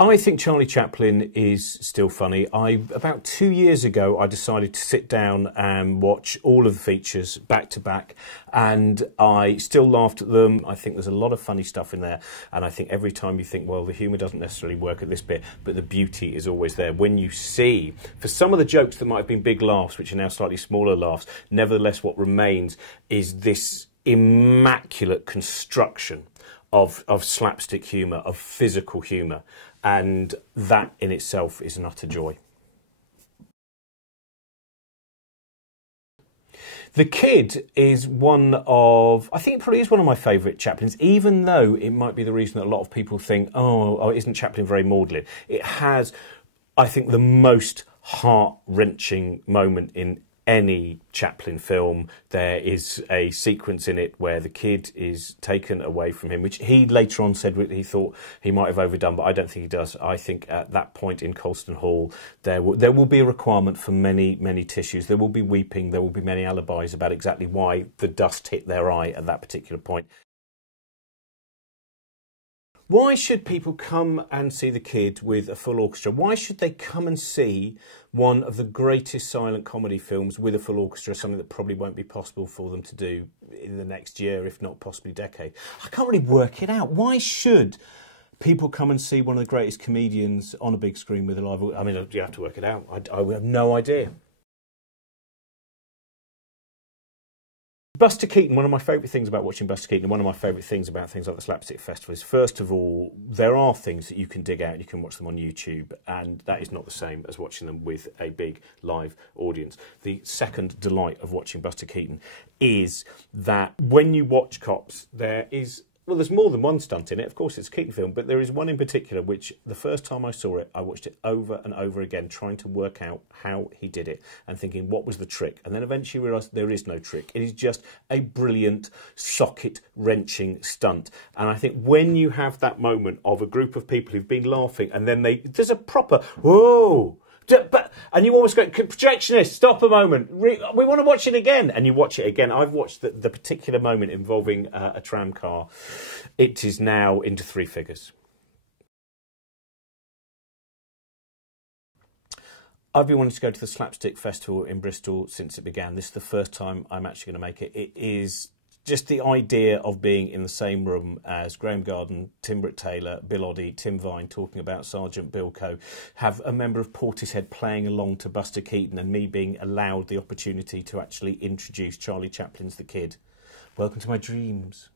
I think Charlie Chaplin is still funny. About 2 years ago, I decided to sit down and watch all of the features back to back, and I still laughed at them. I think there's a lot of funny stuff in there, and I think every time you think, well, the humour doesn't necessarily work at this bit, but the beauty is always there. When you see, for some of the jokes that might have been big laughs, which are now slightly smaller laughs, nevertheless what remains is this immaculate construction of slapstick humour, of physical humour. And that in itself is an utter joy. The Kid is I think it probably is one of my favourite Chaplins, even though it might be the reason that a lot of people think, oh, isn't Chaplin very maudlin? It has, I think, the most heart-wrenching moment in any Chaplin film. There is a sequence in it where the kid is taken away from him, which he later on said he thought he might have overdone, but I don't think he does. I think at that point in Colston Hall, there will be a requirement for many, many tissues. There will be weeping, there will be many alibis about exactly why the dust hit their eye at that particular point. Why should people come and see The Kid with a full orchestra? Why should they come and see one of the greatest silent comedy films with a full orchestra, something that probably won't be possible for them to do in the next year, if not possibly decade? I can't really work it out. Why should people come and see one of the greatest comedians on a big screen with a live audience? I mean, you have to work it out. I have no idea. Buster Keaton, one of my favourite things about watching Buster Keaton, and one of my favourite things about things like the Slapstick Festival is, first of all, there are things that you can dig out, you can watch them on YouTube, and that is not the same as watching them with a big live audience. The second delight of watching Buster Keaton is that when you watch Cops, there's more than one stunt in it. Of course, it's a Keaton film, but there is one in particular which, the first time I saw it, I watched it over and over again, trying to work out how he did it and thinking, what was the trick? And then eventually realised there is no trick. It is just a brilliant, socket-wrenching stunt. And I think when you have that moment of a group of people who've been laughing and then there's a proper, whoa! And you almost go, projectionist, stop a moment. We want to watch it again. And you watch it again. I've watched the particular moment involving a tram car. It is now into 3 figures. I've been wanting to go to the Slapstick Festival in Bristol since it began. This is the first time I'm actually going to make it. It is just the idea of being in the same room as Graham Garden, Tim Britt-Taylor, Bill Oddie, Tim Vine talking about Sergeant Bilko, have a member of Portishead playing along to Buster Keaton, and me being allowed the opportunity to actually introduce Charlie Chaplin's The Kid. Welcome to my dreams.